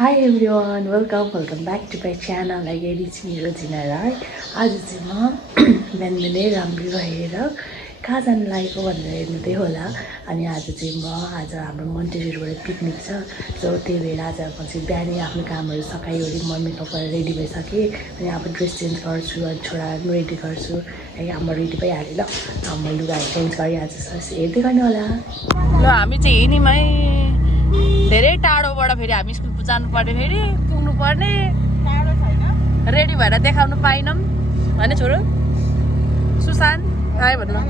Hi everyone, welcome back to my channel. Again, it's me Rojina Rai. आज चाहिँ म बिहानै राम्ररी भएर कहाँ जानु लागेको भनेर हेर्नु होला। अनि आज चाहिँ हाम्रो मन्टेरीबाट पिकनिक छ। सो त्यही भएर आज म चाहिँ बिहानै आफ्नो कामहरू सकाइवरी म मेकअप गरेर रेडी भइसकेँ। अनि अब ड्रेस चेन्ज गर्छु अनि छोरा रेडी गर्छु। अब रेडी भइहालेँ ल। अब म लुगाहरू चेन्ज गरिहाल्छु। हेर्दै गर्नु होला। ल हामी चाहिँ हिँड्यौँ धेरै टाढोबाट फेरि हामी स्कुल जानु पर्ने फेरि पुग्नु पर्ने टाढो छैन रेडी भएर देखाउनु पाइनौँ भने छोरो सुशान्त आयो भन्नु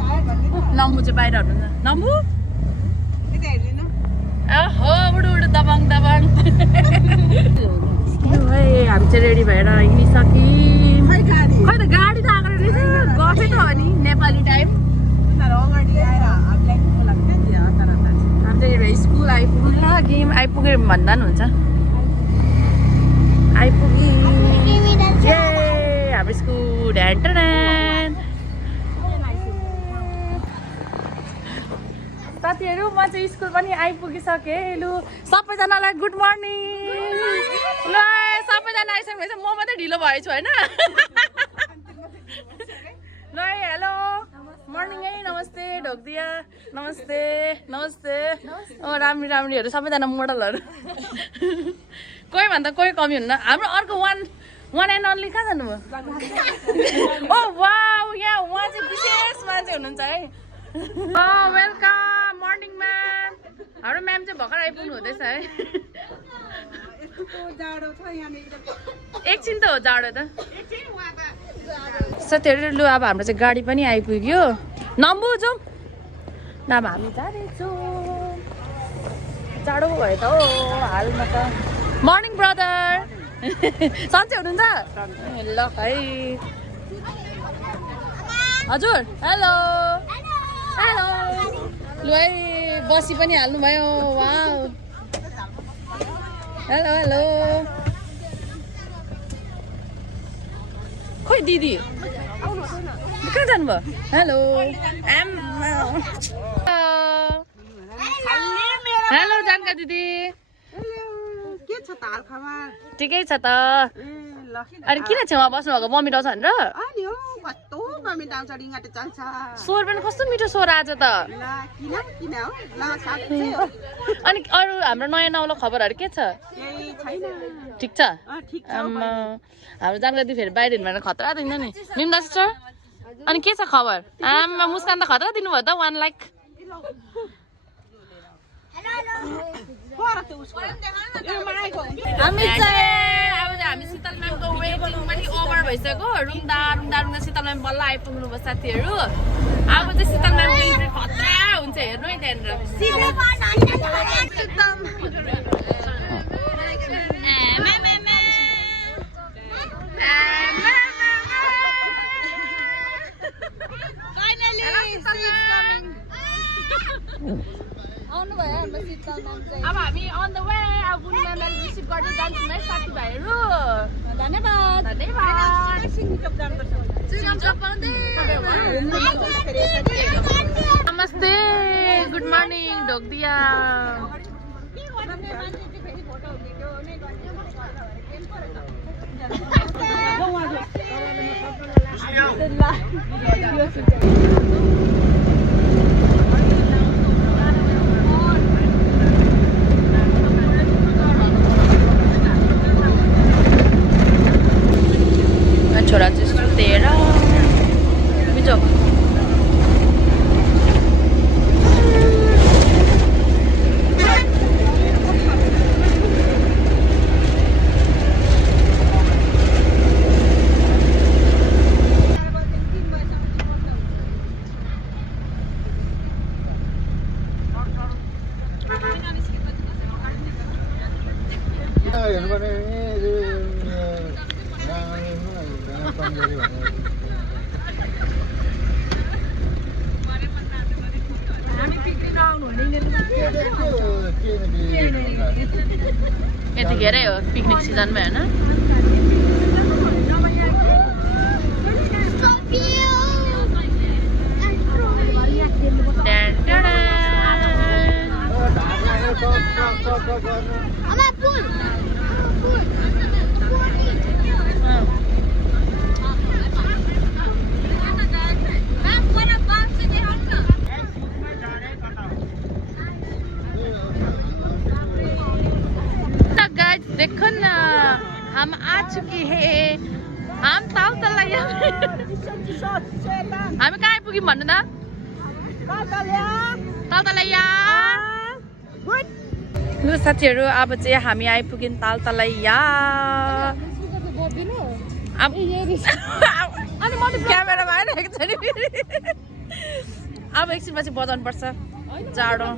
नम्बु चाहिँ बाहिर हुनुहुन्छ नम्बु हो उडु दबाङ दबाङ हामी चाहिँ रेडी भएर हिँडिसक्यौँ खै त गाडी त आएको रहेछ गफै त हो नि नेपाली टाइम स्कुल आइपुग्यौँ आइपुग्यो भन्दा पनि हुन्छ आइपुग्यौँ हाम्रो स्कुल साथीहरू म चाहिँ स्कुल पनि आइपुगिसकेँ लु सबैजनालाई गुड मर्निङ ल सबैजना आइसक्नुभएछ म मात्रै ढिलो भएछु होइन ल हेलो मर्निङ है नमस्ते ढोक्दिया नमस्ते नमस्ते राम्री राम्रीहरू सबैजना मोडलहरू कोही भन्दा कोही कमी हुन्न हाम्रो अर्को वान एन्ड अन्ली कहाँ जानुभयो ओ वाउ यहाँ उहाँ चाहिँ विशेष मान्छे हुनुहुन्छ है वेलकम मर्निङ म्याम हाम्रो म्याम चाहिँ भर्खर आइपुग्नु हुँदैछ है एकछिन त हो जाडो त साथीहरू लु अब हाम्रो चाहिँ गाडी पनि आइपुग्यो नम्बु जाउँ न अब हामी जाँदैछौँ जाडो भयो त हो हालमा त मर्निङ ब्रदर सन्चै हुनुहुन्छ ल है हजुर हेलो हेलो लु है बसी पनि हाल्नुभयो वाउ हेलो हेलो खोइ दिदी कहाँ जानुभयो हेलो हेलो जानका दिदी के छ त हाल खबर ठिकै छ त अनि किन छेउमा बस्नु भएको मम्मी डाउँछ भनेर अनि हो कस्तो मम्मी डाउँछ रिङ्गाटे चल्छ स्वर पनि कस्तो मिठो स्वर आज त ल किन किन हो ल साथै हो अनि अरू हाम्रो नयाँ नौलो खबरहरू के छ केही छैन ठिक छ ठिक छ हाम्रो जानका दिदी फेरि बाहिर हिँड्नु खतरा दिन्छ नि निम्दा सिस्टर अनि के छ खबर आमा मुस्कान त खतरा दिनुभयो त 1 लाख हामी शीतल म्यामको वेटिङ पनि ओभर भइसक्यो रुम्दा शीतल म्याम बल्ल आइपुग्नु भयो साथीहरू अब चाहिँ शीतल म्यामको इन्ट्री खतरा हुन्छ हेर्नु है अब हामी अन द वे अब बुनी म्यामलाई रिसिभ गर्दै जान्छौँ है साथीभाइहरू धन्यवाद नमस्ते गुड मर्निङ ढोक्दिया छोरा चाहिँ सुतेर बिजो यतिखेरै हो पिकनिक सिजनमा होइन Ama full. गाइस देखो ना हम आ चुके हैं हम तालतला हामी कहाँ आइपुग्यौँ भन्नु त तालतलैया लु साथीहरू अब चाहिँ हामी आइपुग्यौँ तालतलैया अनि म क्यामेरामा आइरहेको छ नि अब एकछिनपछि बजाउनु पर्छ जाडो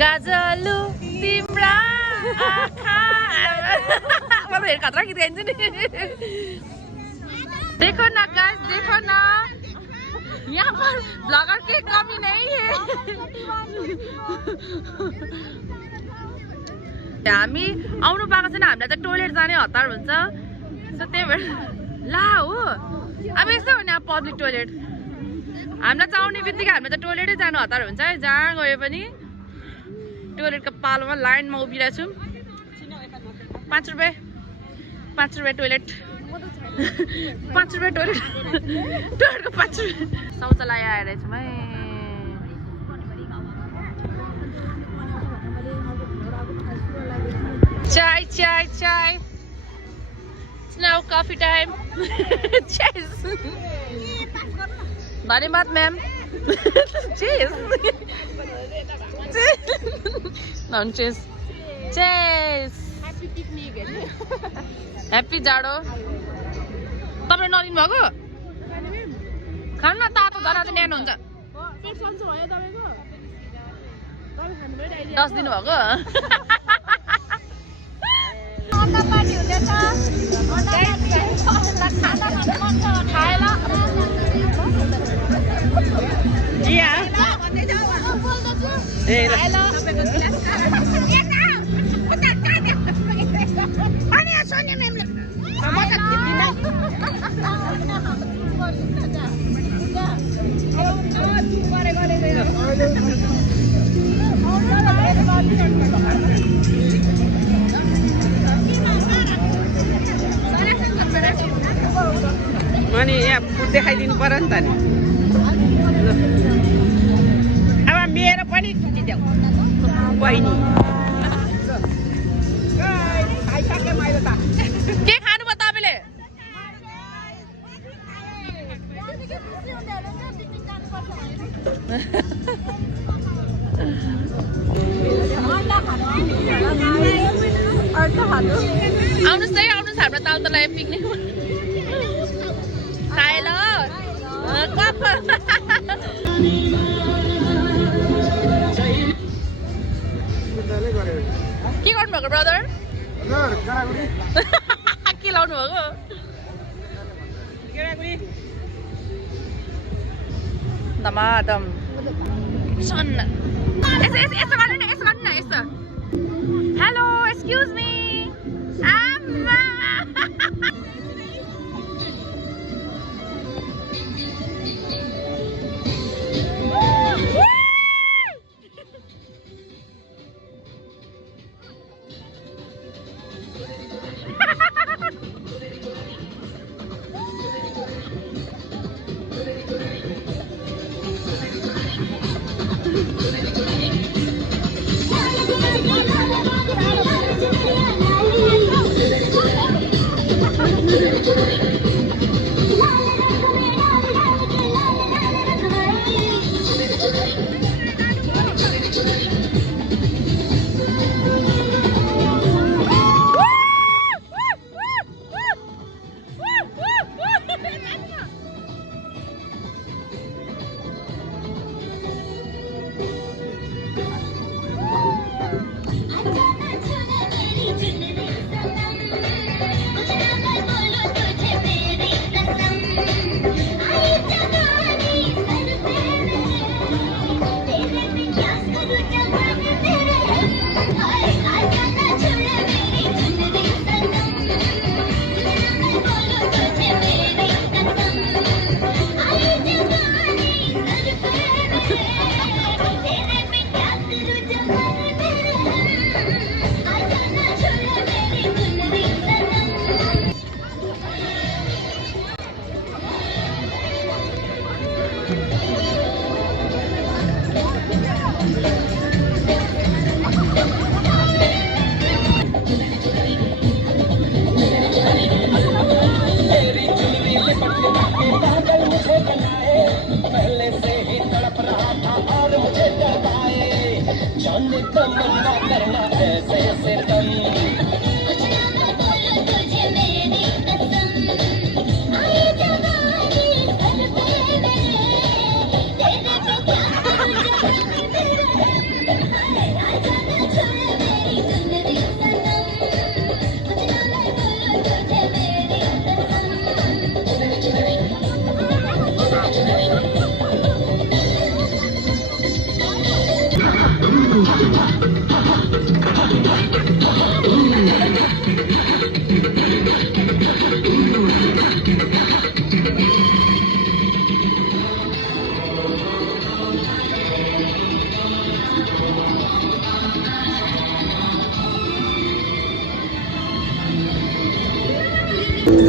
गाजलु तिम्रा आँखा म त हेर खतरा गीत गाइन्छु नि देखो ना गाइस देखो ना यहाँ पर ब्लॉगर की कमी नहीं है हामी आउनु पाएको छैन हामीलाई त टोइलेट जाने हतार हुन्छ सो त्यही भएर ला हो अब यस्तो हो नि अब पब्लिक टोइलेट हामीलाई चाहिँ आउने बित्तिकै हामीलाई त टोइलेटै जानु हतार हुन्छ है जहाँ गए पनि टोइलेटको पालोमा लाइनमा उभिरहेको छौँ 5 रुपियाँ टोइलेट 5 रुपियाँ टोइलेट टोइलेटको 5 रुपियाँ शौचालय आएर छौँ है चाय चाय चाय It's now coffee time. Cheers. धन्यवाद ma'am Cheers. Cheers. Cheers. Happy जाडो तपाईले नलिनु भएको खानु न तातो जरा चाहिँ न्यानो हुन्छ 10 दिनु भएको अनि यहाँ फुड देखाइदिनु पर्यो नि त नि अब मेरो पनि छुटिदेऊ बहिनी खाइसकेँ मैले त के खानु भयो तपाईले आउनुहोस् है आउनुहोस् हाम्रो तालतला पिकनिक खाए ल के गर्नुभएको ब्रदर के लाउनु भएको धमाधम यस्तो गर्नु न यस्तो गर्नु न यस्तो हेलो एक्सक्युज मी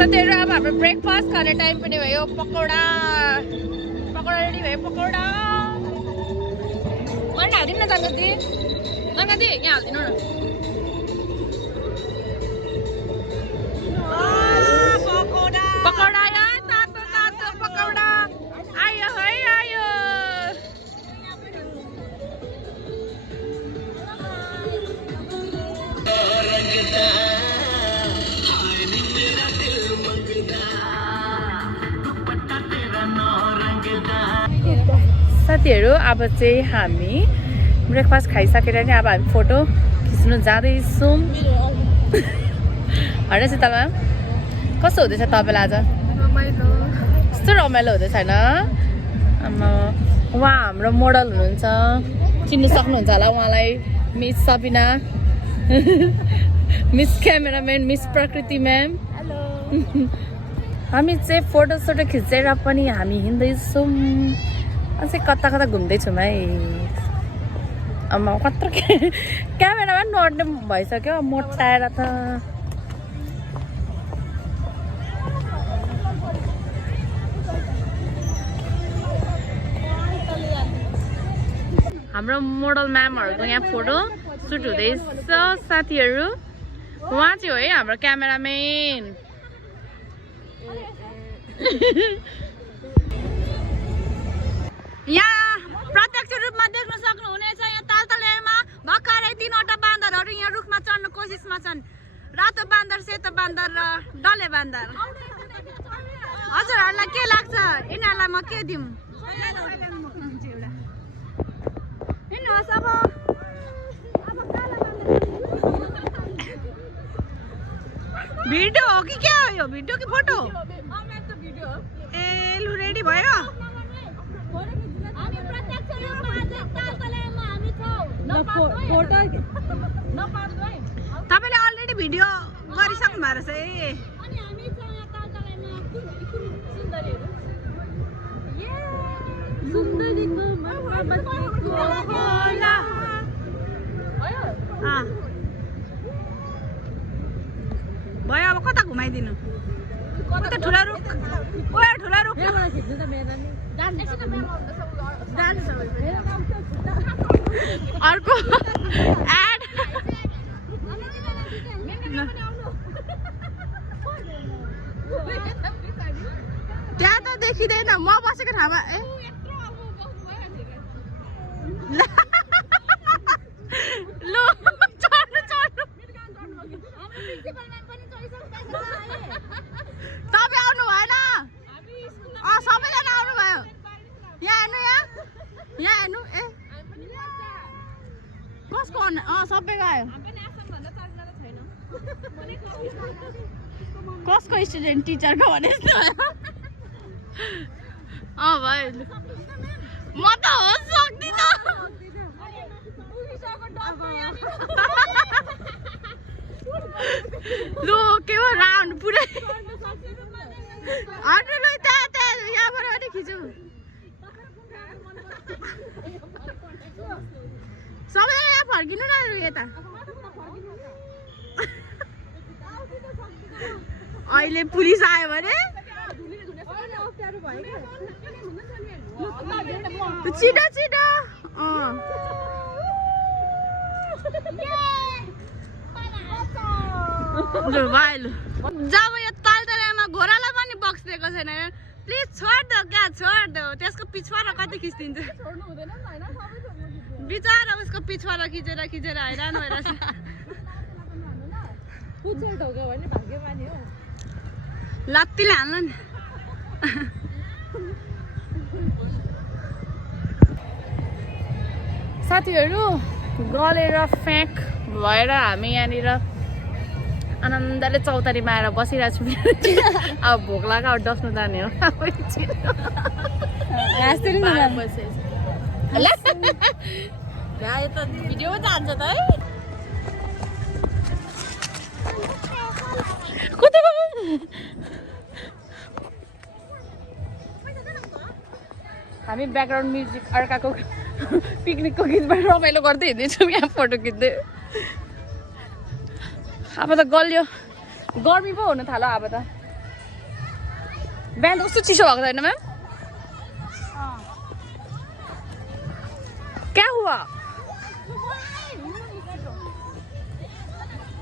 साथीहरु अब हाम्रो ब्रेकफास्ट खाने टाइम पनि भयो पकौडा रेडी भयो पकौडा अनि हालिदिनु न जङ्गती यहाँ हालिदिनु न पकौडा आयो तातो तातो पकौडा आयो है आयो साथीहरु अब चाहिँ हामी ब्रेकफास्ट खाइसकेर नि अब हामी फोटो खिच्नु जाँदैछौँ होइन सीतामा कस्तो हुँदैछ तपाईँलाई आज कस्तो रमाइलो हुँदैछ होइन उहाँ हाम्रो मोडल हुनुहुन्छ चिन्नु सक्नुहुन्छ होला उहाँलाई miss Sabina miss cameraman miss प्रकृति म्याम हामी चाहिँ फोटो खिचेर पनि हामी हिँड्दैछौँ अझै कता कता घुम्दैछौँ है आमा कत्रो क्यामेरामा नअट्ने भइसक्यो मोटाएर त हाम्रो मोडल म्यामहरूको यहाँ फोटो सुट हुँदैछ साथीहरू उहाँ चाहिँ हो है हाम्रो क्यामेराम्यान यहाँ प्रत्यक्ष रूपमा देख्न सक्नुहुनेछ यहाँ तालतलेमा भर्खरै 3वटा बान्दरहरू यहाँ रुखमा चढ्ने कोसिसमा छन् रातो बान्दर सेतो बान्दर र डले बान्दर हजुरहरूलाई के लाग्छ यिनीहरूलाई म के दिउँ भिडियो हो कि क्या हो यो भिडियो कि फोटो ए लु रेडी भयो तपाईँले अलरेडी भिडियो गरिसक्नु भएको रहेछ भयो अब कता घुमाइदिनु कता ठुला रुख ठुला रुख अर्को एड त्यहाँ त देखिँदैन म बसेको ठाउँमा ए लु चढ्नु चढ्नु तपाईँ आउनु भएन सबैजना आउनु भयो यहाँ हेर्नु यहाँ हेर्नु ए कसको सबैको आयो कसको स्टुडेन्ट टिचरको भने भयो म त हो सक्दिनँ लु के हो राउन्ड पुरै हट्नु लु त्यहाँ यहाँबाट पनि खिचौँ सबैजना यहाँ फर्किनु न यता अहिले पुलिस आयो भने छिटो छिटो जब यो तालतलामा घोडालाई पनि बक्स दिएको छैन प्लिज छोड दो क्या छोड दो त्यसको पिछुवा र कति खिचिदिन्छ बिचारा उसको पिछवाडा खिचेर हैरान भइरहेछ पुच्छर ढोका भने भाग्यमानी हो लत्तीले हाल्नु नि साथीहरू गलेर फ्याक भएर हामी यहाँनिर आनन्दले चौतारीमा आएर बसिरहेको छु अब भोक लाग्यो अब डस्नु जाने हो भिडियो जान्छ त है हामी ब्याकग्राउन्ड म्युजिक अर्काको पिकनिकको गीतमा रमाइलो गर्दै हिँड्दैछौँ यहाँ फोटो खिच्दै अब त गल्यो गर्मी पो हुन थाल्यो अब त बिहान त कस्तो चिसो भएको छैन म्याम क्या हुआ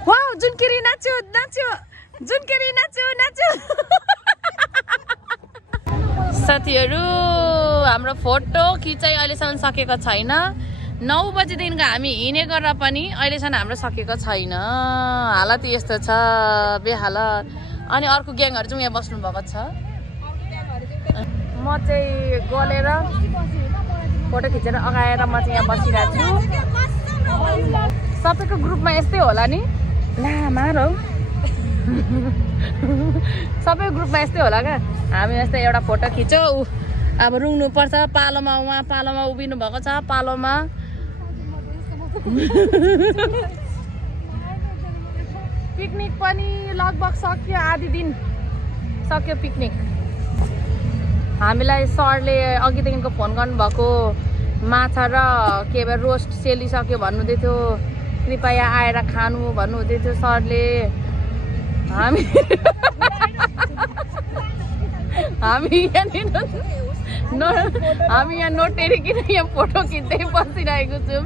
वाउ जुनकेरी नाच्यो नाच्यो जुनकेरी नाच्यो नाच्यो साथीहरू हाम्रो फोटो खिचाइ अहिलेसम्म सकेको छैन 9 बजेदेखिको हामी हिँडे गरेर पनि अहिलेसम्म हाम्रो सकेको छैन हालत यस्तो छ बेहालत अनि अर्को ग्याङहरू चाहिँ यहाँ बस्नु भएको छ म चाहिँ गलेर फोटो खिचेर अगाएर म चाहिँ यहाँ बसिरहेको छु सबैको ग्रुपमा यस्तै होला नि ला मार हौ सबै ग्रुपमा यस्तै होला क्या हामी यस्तै एउटा फोटो खिच्यो अब रुङ्नु पर्छ पालोमा उहाँ पालोमा उभिनु भएको छ पालोमा पिकनिक पनि लगभग सक्यो आधी दिन सक्यो पिकनिक हामीलाई सरले अघिदेखिको फोन गर्नुभएको माछा र के भएर रोस्ट सेलिसक्यो भन्नुहुँदै थियो कृपया आएर खानु भन्नुहुँदै थियो सरले हामी यहाँ नोटेरिकन यहाँ फोटो खिच्दै बसिरहेको छौँ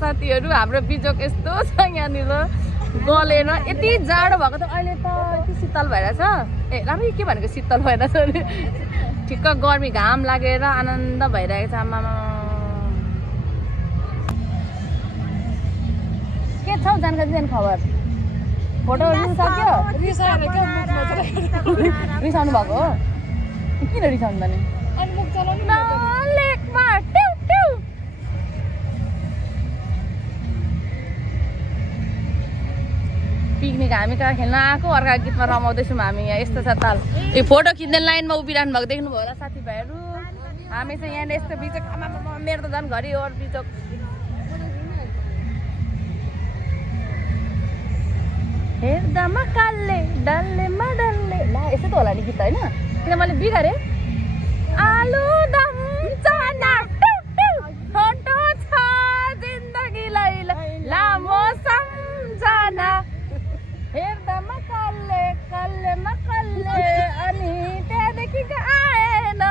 साथीहरू हाम्रो बिजोक यस्तो छ यहाँनिर गलेर यति जाडो भएको त अहिले त यति शीतल भइरहेछ ए राम्रो के भनेको शीतल भइरहेछ ठिक्क गर्मी घाम लागेर आनन्द भइरहेको छ आमामा के छ जानकारी दिनु खबर फोटो सक्यो रिसाउनु भएको हो किन रिसाउनु त नि पिकनिक हामी कहाँ खेल्न आएको अर्का गीतमा रमाउँदैछौँ हामी यहाँ यस्तो छ ताल यो फोटो खिच्ने लाइनमा उभिरहनु भएको देख्नुभयो होला साथीभाइहरू हामी चाहिँ यहाँ यस्तो बिचोक मेरो त झन् घरि हो बिचोक हेर्दामा कालले डल्लेमा डल्ले ला यस्तो त होला नि गीत होइन किन मैले बिगारेँ आलु दम चना फोटो छ जिन्दगीलाई लामो सम्झना हेर्दामा कालले कल्लेमा कल्ले अनि त्यहाँदेखि आएन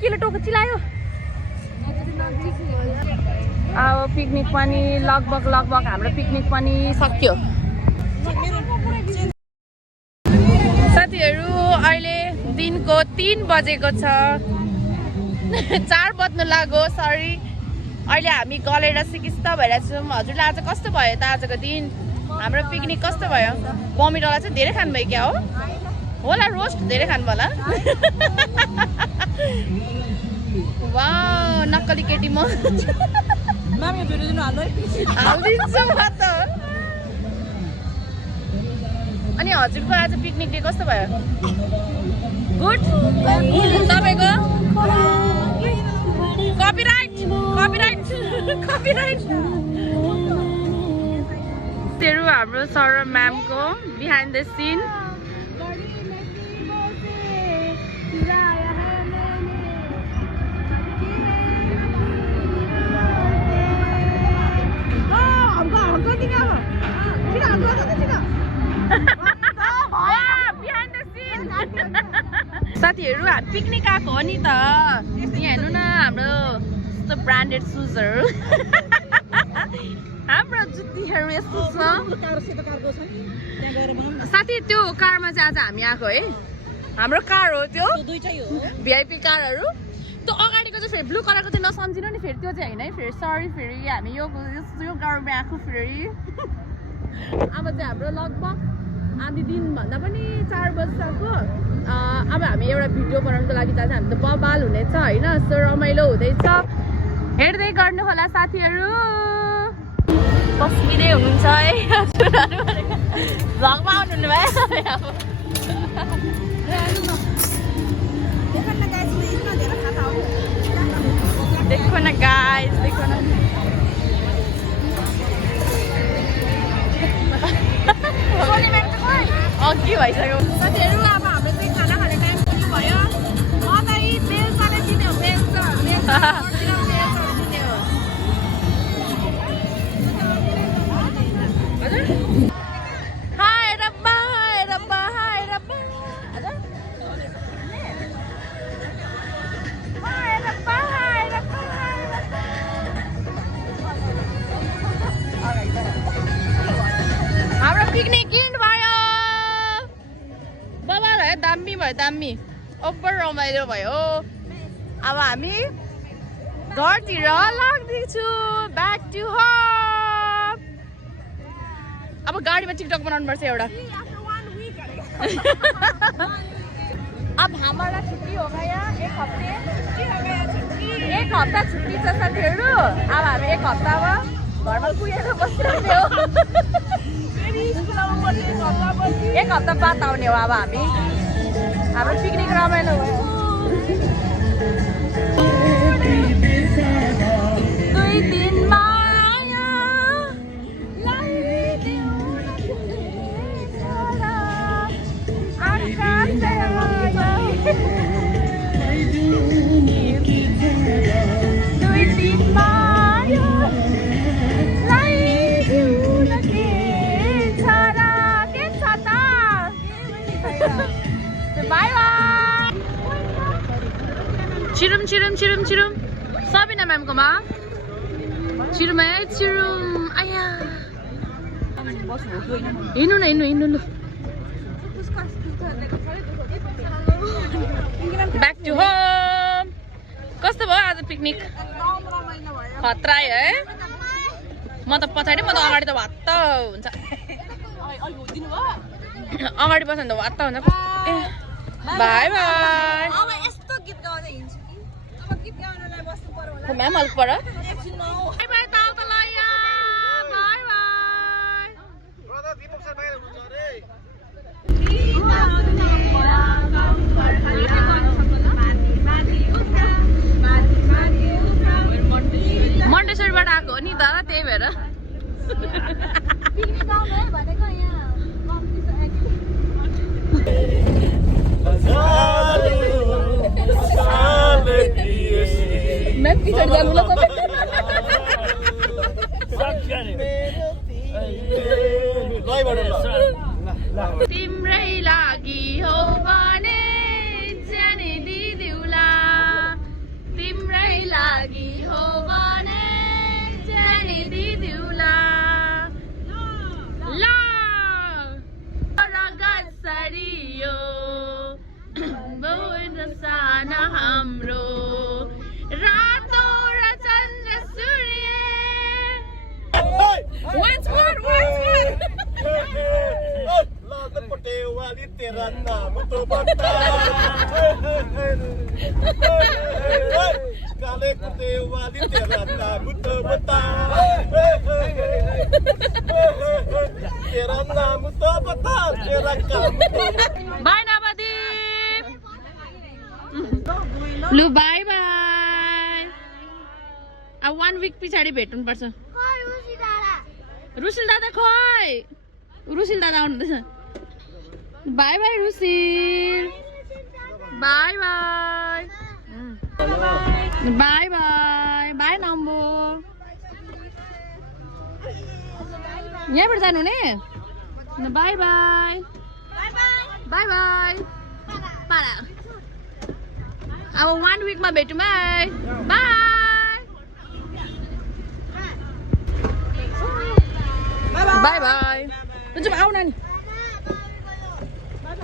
किलो टोको चिलायो अब पिकनिक पनि लगभग हाम्रो पिकनिक पनि सक्यो साथीहरू अहिले दिनको 3 बजेको छ 4 बज्नु लाग्यो सरी अहिले हामी गलेर सिकिस्त भइरहेको छौँ हजुरलाई आज कस्तो भयो त आजको दिन हाम्रो पिकनिक कस्तो भयो बमिटला चाहिँ धेरै खानुभयो क्या हो होला रोस्ट धेरै खानुभयो होला वाउ नक्कली केटी म हालिदिन्छु म त अनि हजुरको आज पिकनिक डे कस्तो भयो गुड तपाईँको कपिराइट तेरो हाम्रो सर र म्यामको बिहाइन्ड द सिन साथीहरू पिकनिक आएको हो नि त यहाँ हेर्नु न हाम्रो यस्तो ब्रान्डेड सुजहरू हाम्रो जुत्तीहरू यस्तो छ साथी त्यो कारमा चाहिँ आज हामी आएको है हाम्रो कार हो त्यो भिआइपी कारहरू त्यो अगाडिको चाहिँ फेरि ब्लू कलरको चाहिँ नसम्झिनु नि फेरि त्यो चाहिँ होइन है फेरि सरी फेरि हामी यो गाउँमा आएको फेरि अब चाहिँ हाम्रो लगभग आधी दिनभन्दा पनि 4 बज्दाको अब हामी एउटा भिडियो बनाउनुको लागि जान्छ हामी त बबाल हुनेछ होइन सो रमाइलो हुँदैछ हेर्दै गर्नु होला साथीहरू बस्किँदै हुनुहुन्छ है भ्लगमा आउनु भयो देखो न गाइस देखो न अघि भइसक्यो साथीहरू अब हाम्रो चाहिँ खाना खाने टाइम पनि भयो म चाहिँ बेलचाले दिने हो बेलचा दिने हो हजुर हाय रब्बा हाय रब्बा हाय रब्बा हजुर हाय रब्बा हाय रब्बा हाय रब्बा हाम्रो पिकनिक इन्ड भयो बाबा भयो दामी भयो दामी ओभर रमाइलो भयो अब हामी घरतिर लाग्दैछु ब्याक टु होम अब गाडीमा टिकटक बनाउनु पर्छ एउटा अब हमारा छुट्टी हो गया एक हप्ता छुट्टी छ साथीहरू अब हामी एक हप्ता अब घरमा पुगेर बसिरहने हो एक हप्ता बाद आउने हो अब हामी हाम्रो पिकनिक रमाइलो भयो 2 दिनमा चिरुम चिरुम चिरुम चिरुम सबिना म्यामकोमा चिरुम है चिरुम आया हिँड्नु न हिँड्नु हिँड्नु लु ब्याक टु होम कस्तो भयो आज पिकनिक खतरा है म त पछाडि म त अगाडि त भत्त हुन्छ अगाडि बस्यो भने त भत्त हुन्छ बाई बाई म्याम अलिक पर बाई बाई ताल त लाया बाई बाई मन्टेश्वरबाट आएको हो नि त त्यही भएर मैं पीछे जाऊँ ना तिम्रै लागि हो भने जाने दिदिउला तिम्रै लागि हो भने जाने दिदिउला ल रगत सरियो बोन साना हाम्रो रातो र चन्द्र सूर्य once more लाल पटे वाली तेरा नाम तो बता काले कुत्ते वाली तेरा नाम तो बता तेरा नाम तो बता तेरा काम तो बाय नवदीप लु बाय बाय अब 1 week पछाडि भेट्नु पर्छ रुसिल दादा खोइ रुसिल दादा आउनुहुँदैछ bye bye Rusil bye bye bye bye bye नम्बो यहाँबाट जानु हुने बाय बाय बाय बाय पारा अब 1 week मा भेटौँ बाय बाय बाय बाय हुन्छ आऊ नानी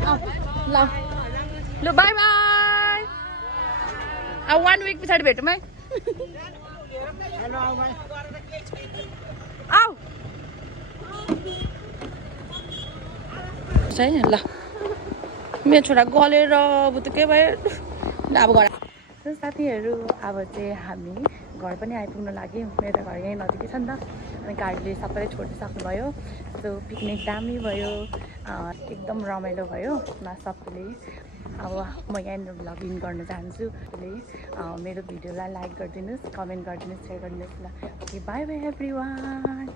आऊ ल ल बाय बाय अब 1 विक पछाडि भेटौँ है आऊ छैन ल मेरो छोरा गलेर बुतुकै भयो ल अब घर साथीहरू अब चाहिँ हामी घर पनि आइपुग्न लाग्यौँ मेरो घर यहीँ नजिकै छ नि त अनि गाडीले सबैले छोडिसक्नुभयो सो पिकनिक दामी भयो एकदम रमाइलो भयो सबैले अब म यहाँनिर भ्लगिङ गर्न चाहन्छु मेरो भिडियोलाई लाइक गरिदिनुहोस् कमेन्ट गरिदिनुहोस् सेयर गरिदिनुहोस् ल ओके बाई बाई एभ्रिवान